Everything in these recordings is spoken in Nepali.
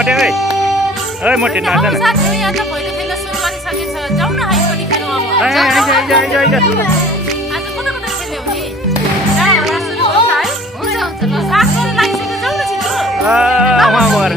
मोटे ओइ ओइ मोटे नाच न साथीहरु यहाँ त भैलो खेल्न सुरु गरिसकेछ जाउँ न हाइ पनि खेलौँ अब आइ आज कता कता खेल्ने हो नि सुरु हो है हुन्छ हुन्छ ल साथ गरेर लागिसक्यो जाउँ न छिटो वहाँ गएर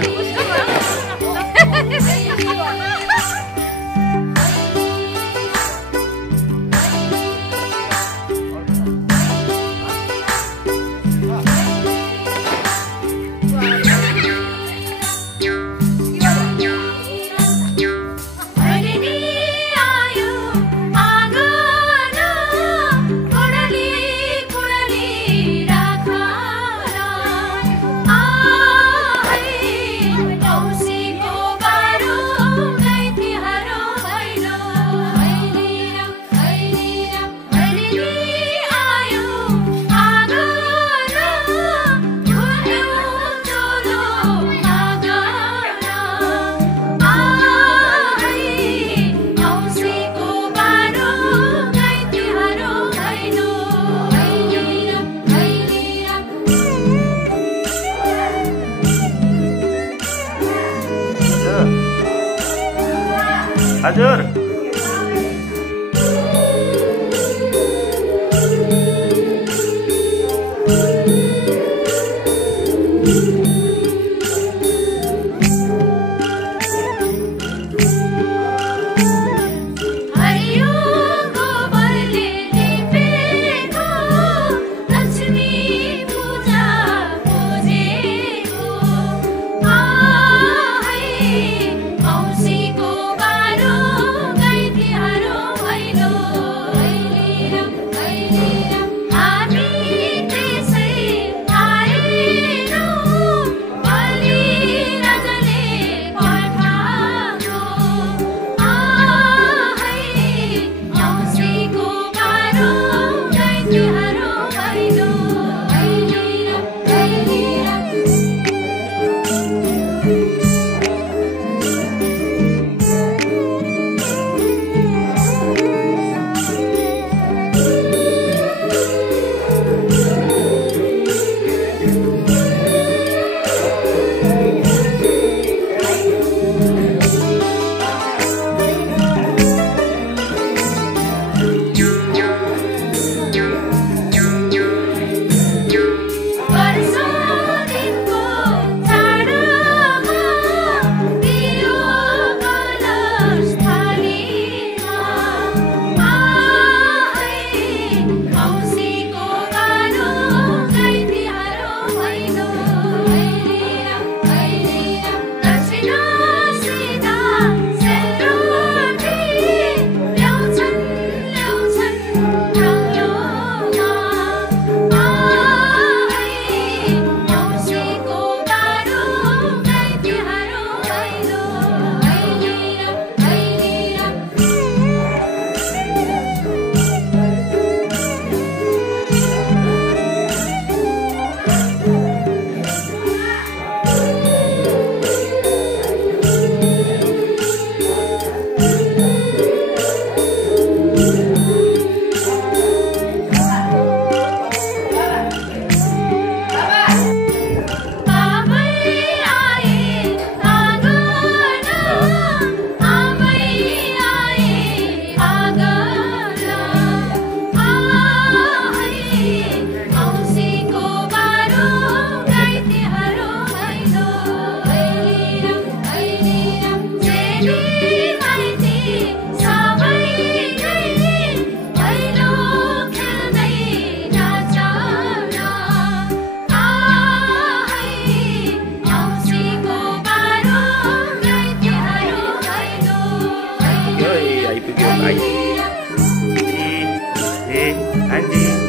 हजुर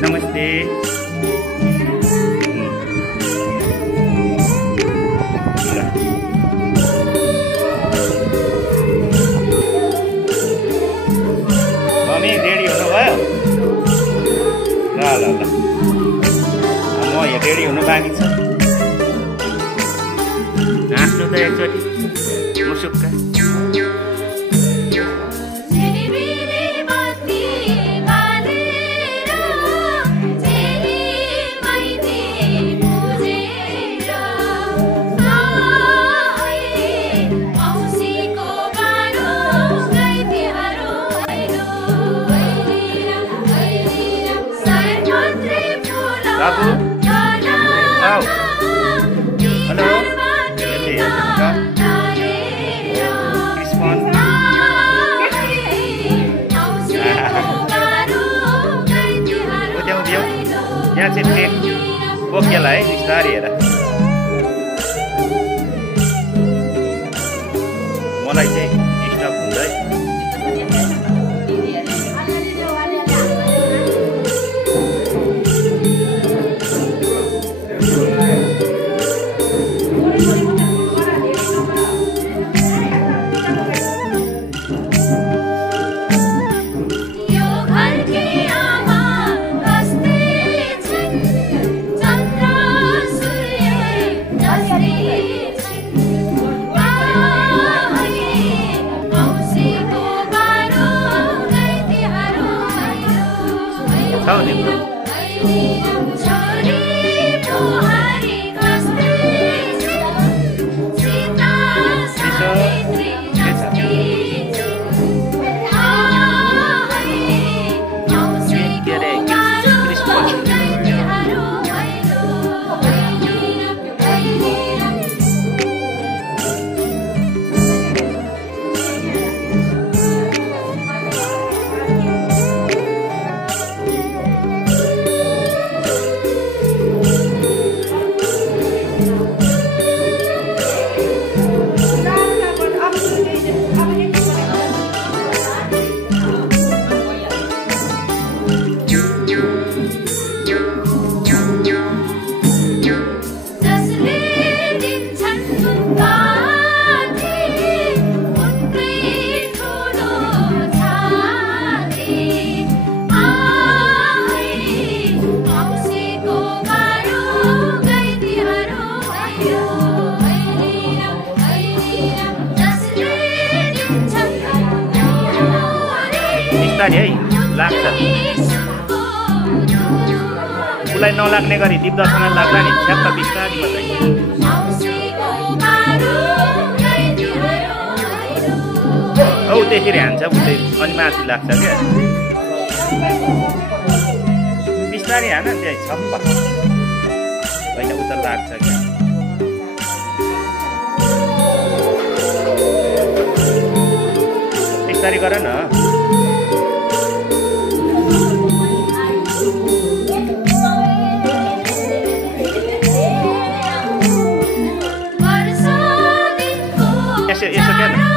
नमस्ते मम्मी रेडी हुनुभयो ल ल ल म यहाँ रेडी हुनु बाँकी छ हाँस्नु त एकचोटि मुसुक्क Oh. Hello. Crispon. उभ्यौ यहाँ चाहिँ ट्रेक बोकेला है बिस्तारै हेर मलाई चाहिँ डिस्टर्ब हुँदै है लाग्छ उसलाई नलाग्ने गरी दिपदर्शनलाई लाग्ला नि छ्याप्प बिस्तारी मात्रै औ त्यसरी हान्छ उसले अनि माथि लाग्छ क्या बिस्तारी हान त्यही छप्प होइन उता लाग्छ क्या बिस्तारी गर न यसो क्या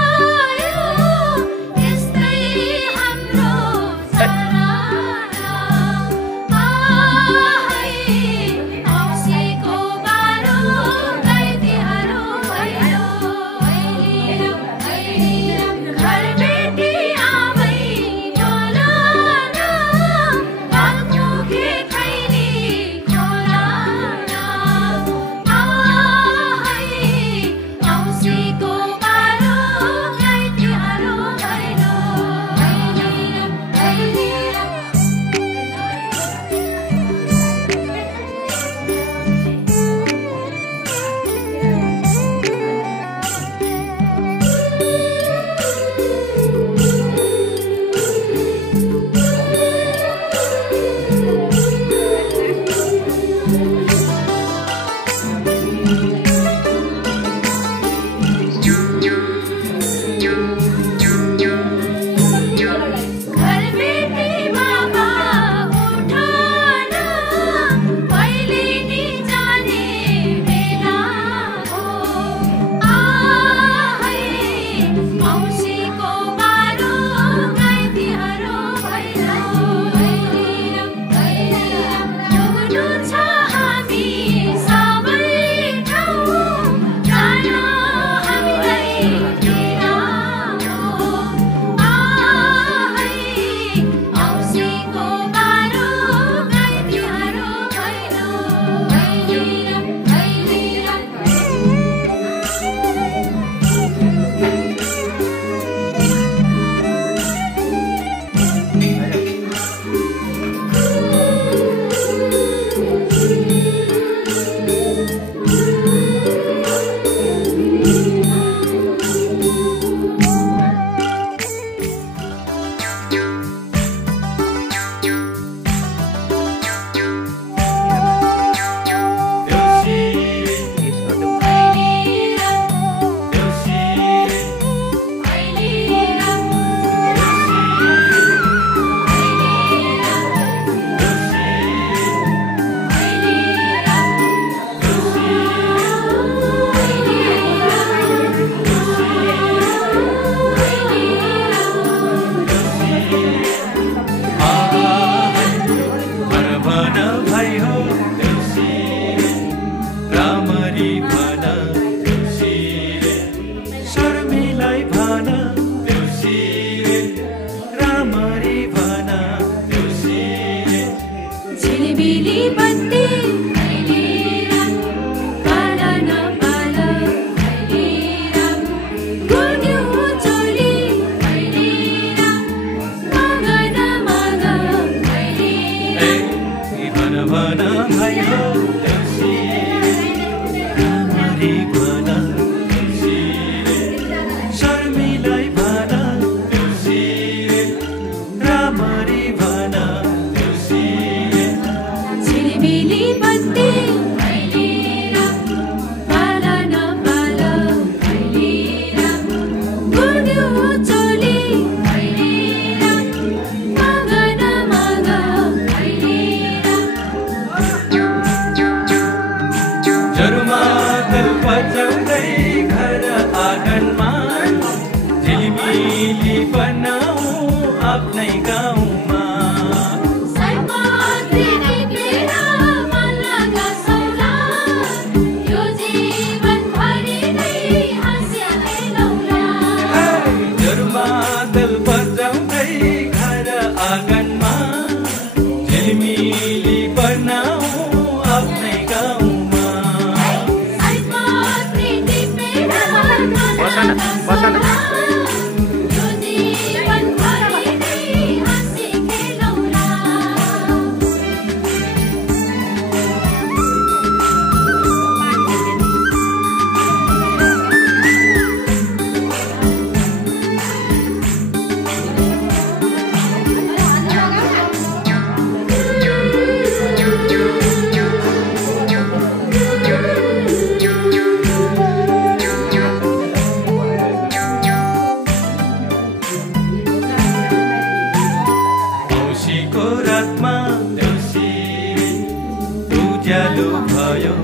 उज्यालो भयो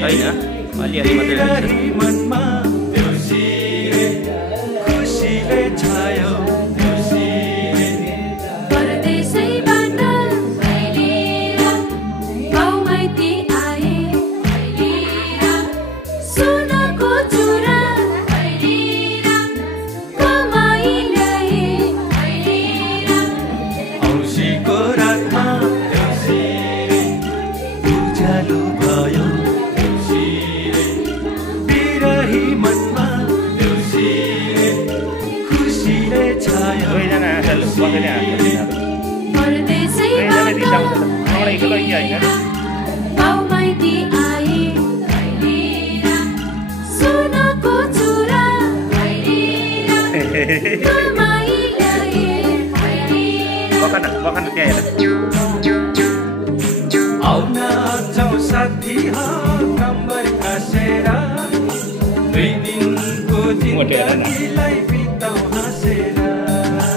छैन अलिअलि मात्रै मनमा खुसीले छायो बखान त्यहाँ आउन जाउँ साथी नम्बर कसेर 2 दिनको जिन्दगीलाई बिताउँ हाँसेर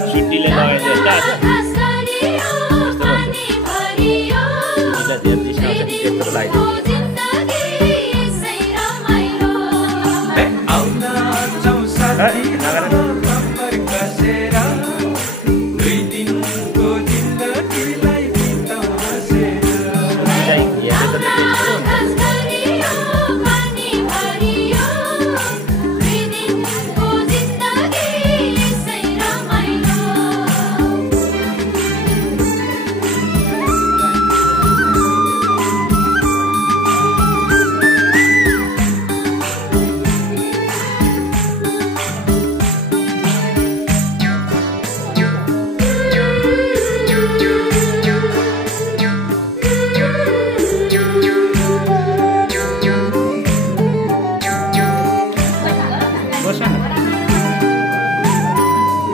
छुट्टीले लगाए जस्तो आउन जाउँ साथी नम्बर कसेर 2 दिनको जिन्दगीलाई बिताउँ हाँसेर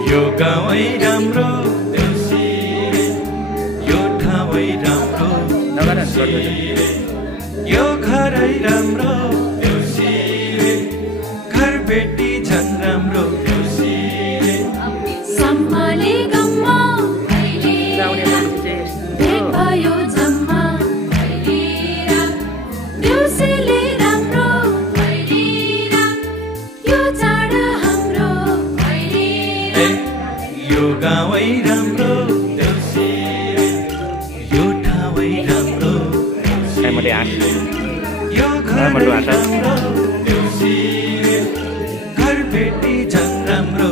यो गाउँै राम्रो यो ठाउँै राम्रो यो घरै राम्रो घर बेटी झन् राम्रो यो गाउँै राम्रो यो ठाउँै राम्रो यो घरै राम्रो घर बेटी झन् राम्रो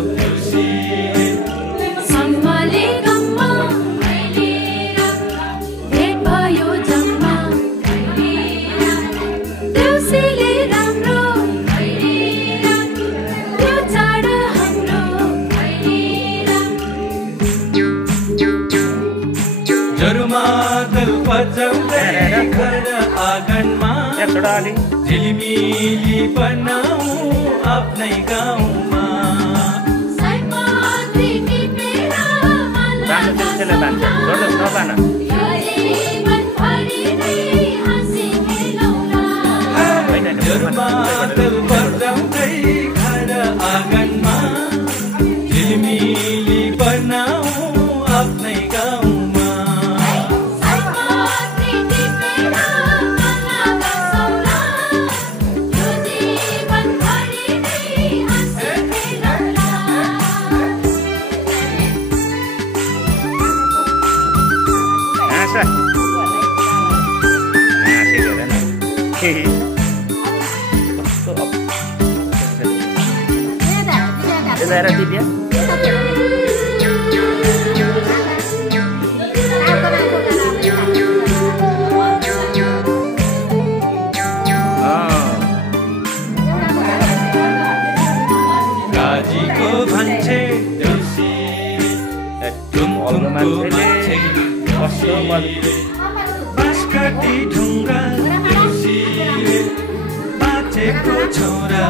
जरुमादल बजाउँदै घर आँगनमा झिलिमिली बनाऊ आफ्नै गाउँमा जरुमादल बजाउँदै घर आँगनमा झिलिमिली बनाऊ आफ्नै गाउँमा Era tibia? गाजीको भन्छे तुमको मान्छे बाँसकाटी ढुङ्गा बाँचेको छोरा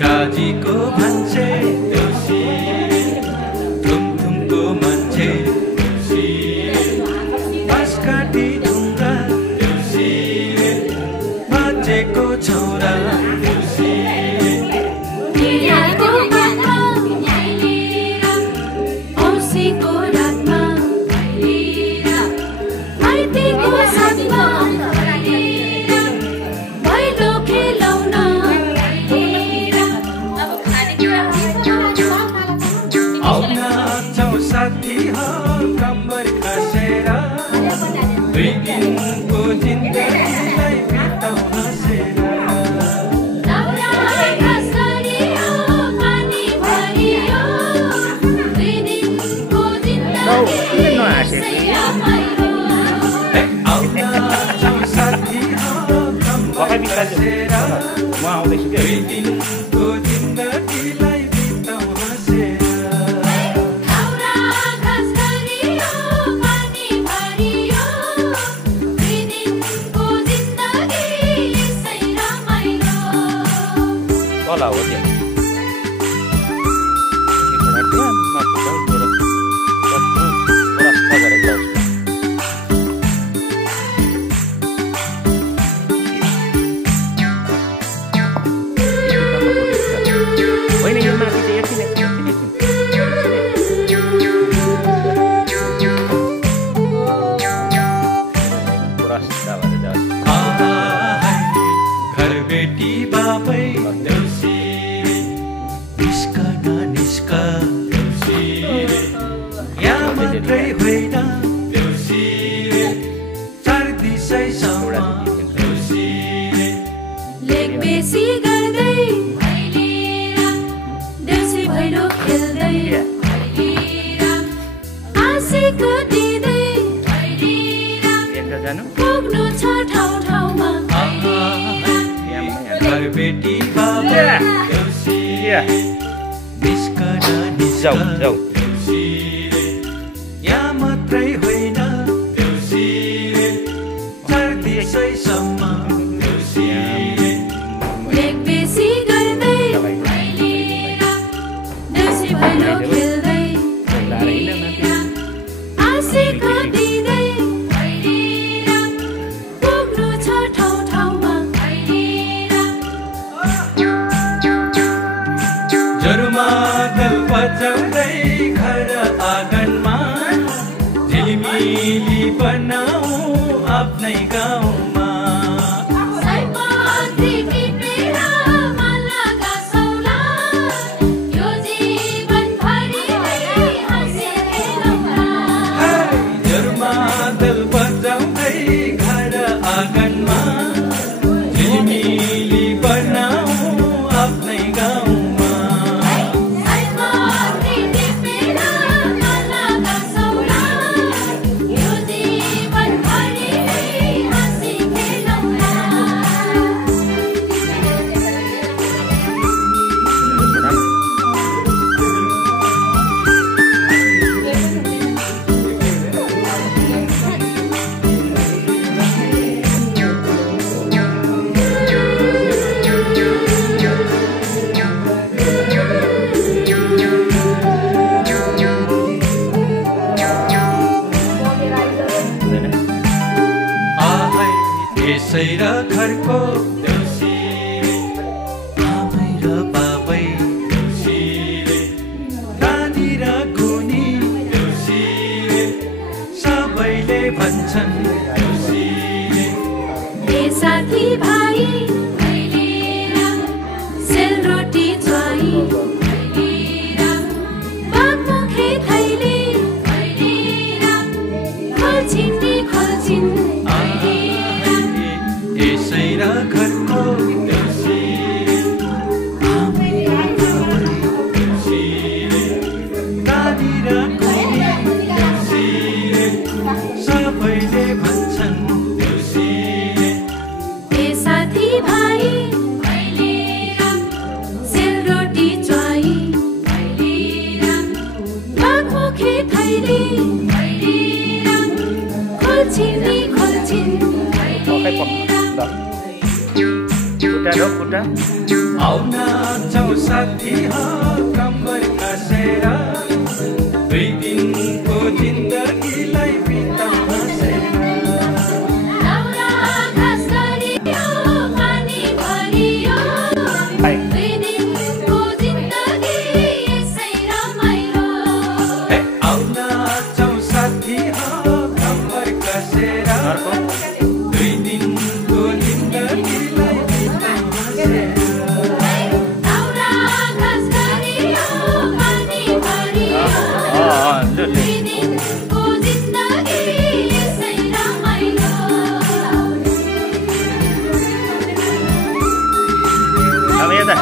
गाजीको भन्छे तुमको मान्छे छोरा साथी हो कम्बर खसेर 2 दिनको जिन्दगीलाई बिताउ हाँसेर साथी हो कम्बर खसेर 2 दिनको जिन्दगीलाई बिताउ हाँसेर Hola, buen día. घर बेटी बाबै मात्रै होइन देउसिरे 4 दिशैसम्म देउसिरे लेक बेसी गर्दै भैलिरा देउसी भैलो खेल्दै भैलिरा आशीको दिँदै भैलिरा पुग्नु छ ठाउँ ठाउँमा घर बेटी बाबा देउसिरे निस्कन निस्कन मात्रै होइन देउसिरे 4 दिशैसम्म देउसिरे लेक बेसी गर्दै भैलिरा देउसी भैलो खेल्दै भैलिरा आशीको दिँदै भैलिरा पुग्नु छ ठाउँ ठाउँमा भैलिरा जरुमादल बजाउँदै घर आँगनमा झिलिमिली बनाऊ आफ्नै गाउँमा सयपत्री टिपेर माला गाँसौला यो जीवनभरि हाँसी खेलौँला जरुमादल बजाउँदै घर आँगनमा झिलिमिली बनाऊ आफ्नै गाउँमा यसै र घरको देउसिरे आमै र बाबै देउसिरे नानी र गुनी देउसिरे सबैले भन्छन् देउसिरे ए साथी भाइ भैलिरा सेलरोटी ज्वाई भैलिरा बागमुखे थैली भैलिरा खोल्छिन् खोल्छिन् यसै र घरको देउसिरे आमै र बाबै देउसिरे नानी र गुनी देउसिरे सबैले भन्छन् देउसिरे ए साथी भाइ भैलिरा सेलरोटी ज्वाई भैलिरा बागमुखे थैली भैलिरा खोल्छिन् खुट्टा आउन जाऊ साथी हो कम्बर कसेर 2 दिनको जिन्दगीलाई बिताउ हाँसेर दाउरा घाँस गरी पानी दुई दिनको जिन्दगीलाई बिताउँ हाँसेर। अब यता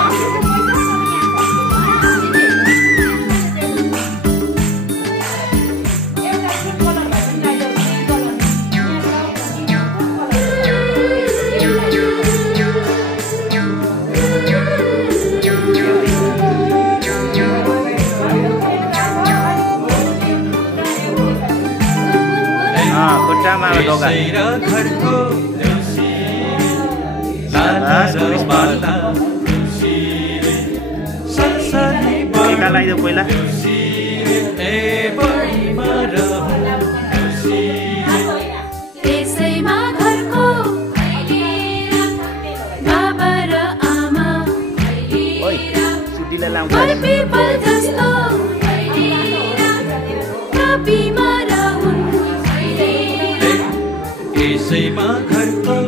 खुट्टामा ढोका घरको टिका लगाइदेऊ पहिला। सुटीलाई लाउँछ यसैमा घरको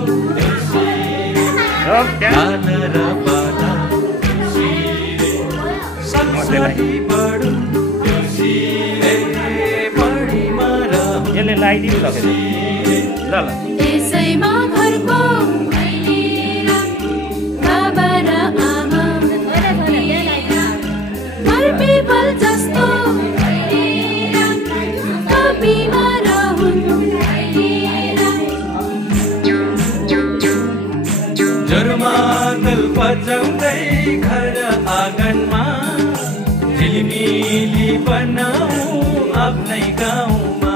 यसले लगाइदिनु सक्यो ल ल यसैमा घरको बाबा र आमा पिपल जस्तो बिमार जरुमादल बजाउँदै घर आँगनमा झिलिमिली बनाऊ आफ्नै गाउँमा।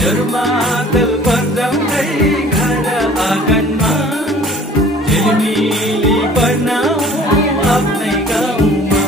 जरुमादल बजाउँदै घर आँगनमा झिलिमिली बनाऊ आफ्नै गाउँमा।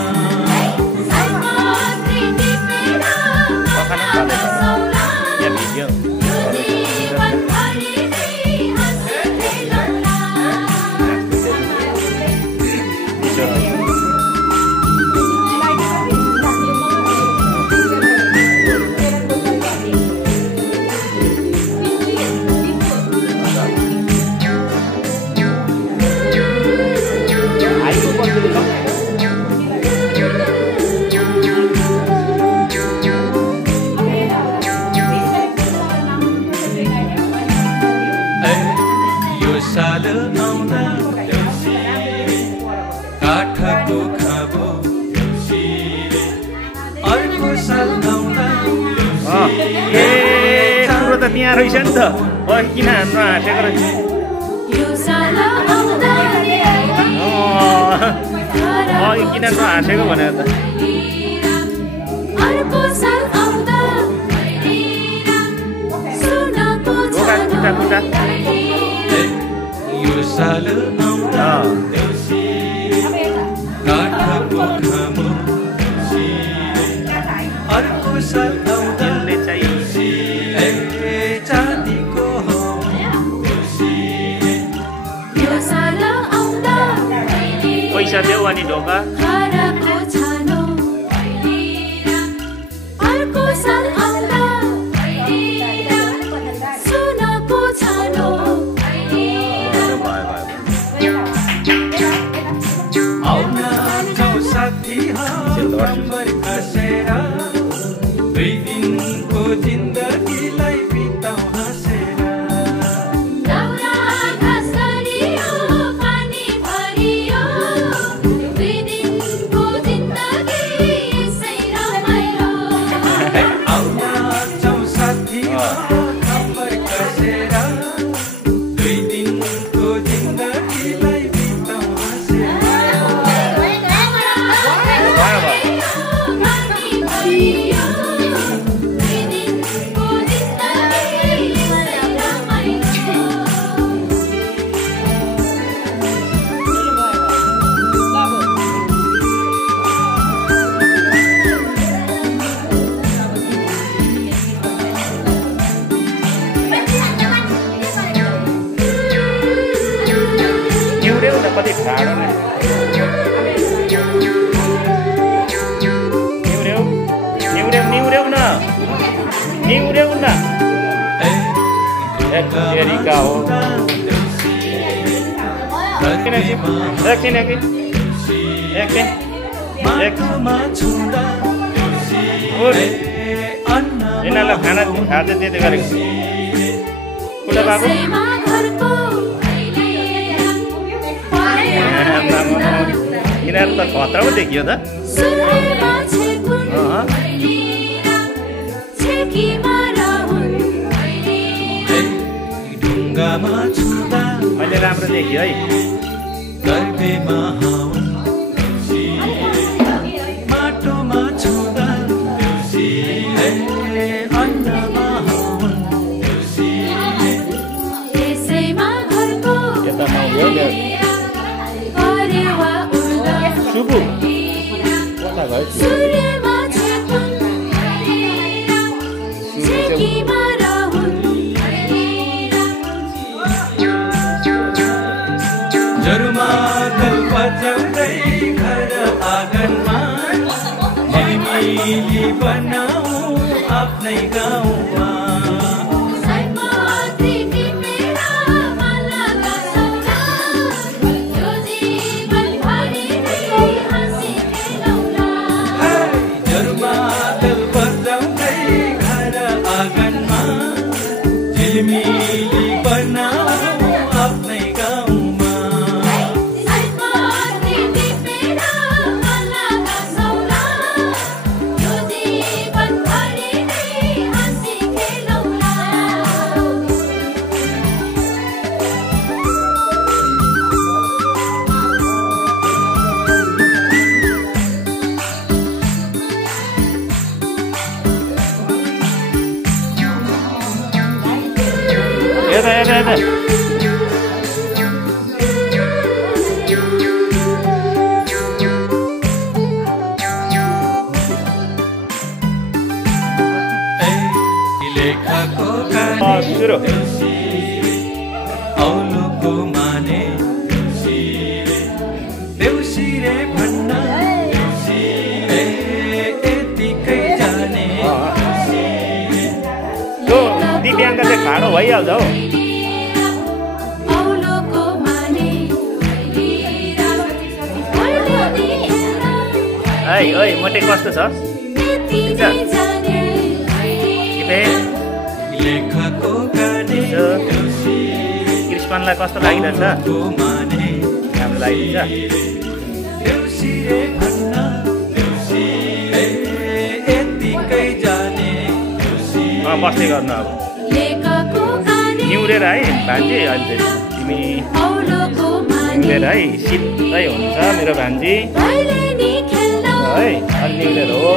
साल आउँदा काठको खाबो अर्को साल आउँदा ए कुरो त त्यहाँ रहेछ नि त। किन हातमा हाँसेको रहेछ किन नहाँसेको भनेर त। ढोका खुट्टा यो साल आउँदा काठको खामो अर्को साल आउँदा चाँदीको पैसा देऊ अनि ढोका दुई दिनको जिन्दगीलाई बिताउँ हाँसेर। आउना जाउँ साथी खबर कसेर दुई दिनको जिन्दगीलाई बिताउँ हाँसेर। कहिले उन्ना तेरिका हो यिनीहरूलाई खाना खाँदै दिँदै गरेको कुटा बाबु यिनीहरू त खतरा पो देखियो त मैले राम्रो देखियो है माटोमा छुँदा सुबु जरुमादल बजाउँदै घर आँगनमा झिलिमिली बनाऊ आफ्नै गाउँमा जरुमादल बजाउँदै घर आँगनमा झिलिमिली बनाऊ आफ्नै गाउँमा हेर्दा लेखको सुरु औलोको माने देउसिरे भन्न यतिकै जाने त्यो दिव्याङ्ग चाहिँ खाडो भइहाल्छ हौ है ओइ मोटे कस्तो छ लेखको गाने कृष्णलाई कस्तो लागिरहेछ राम्रो लागिन्छ देउसिरे भन्न यतिकै जाने बस्दै गर्नु अब निउरेर है भान्जी अहिले तिमी निउरेर है शीतै हुन्छ मेरो भान्जी है अलि निउरेर हो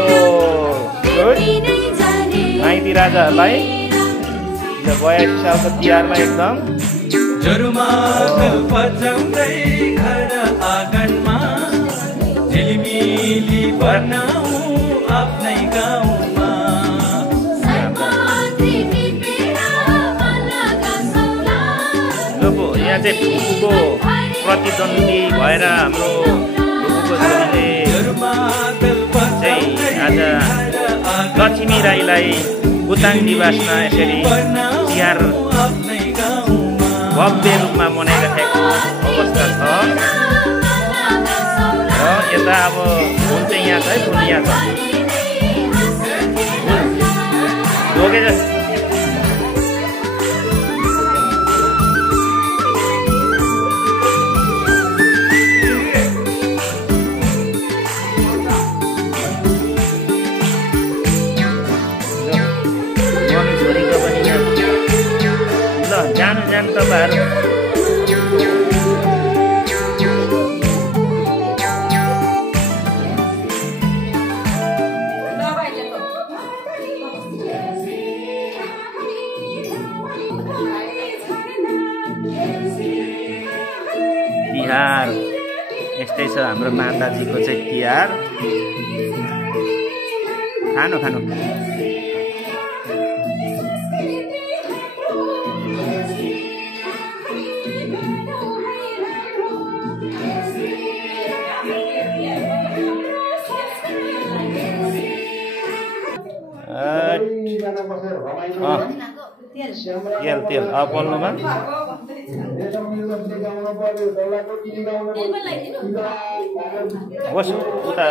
माइती राजाहरूलाई 82 सालको तिहारमा एकदम जरुमादल बजाउँदै घर आँगनमा झिलिमिली बनाऊ आफ्नै गाउँमा यहाँ चाहिँ फुपूको प्रतिद्वन्दी भएर हाम्रो फुपूको छोरीले चाहिँ आज लक्ष्मी राईलाई बुताङ निवासमा यसरी तिहार भव्य रूपमा मनाइरहेको अवस्था छ र यता अब फुल चाहिँ यहाँ छ है फुल यहाँ छ लोगे छोरीको पनि यहाँ ल जानु जानु तपाईँहरू तिहार यस्तै छ हाम्रो माताजीको चाहिँ तिहार खानु खानु तेल पल्लोमा होस् उता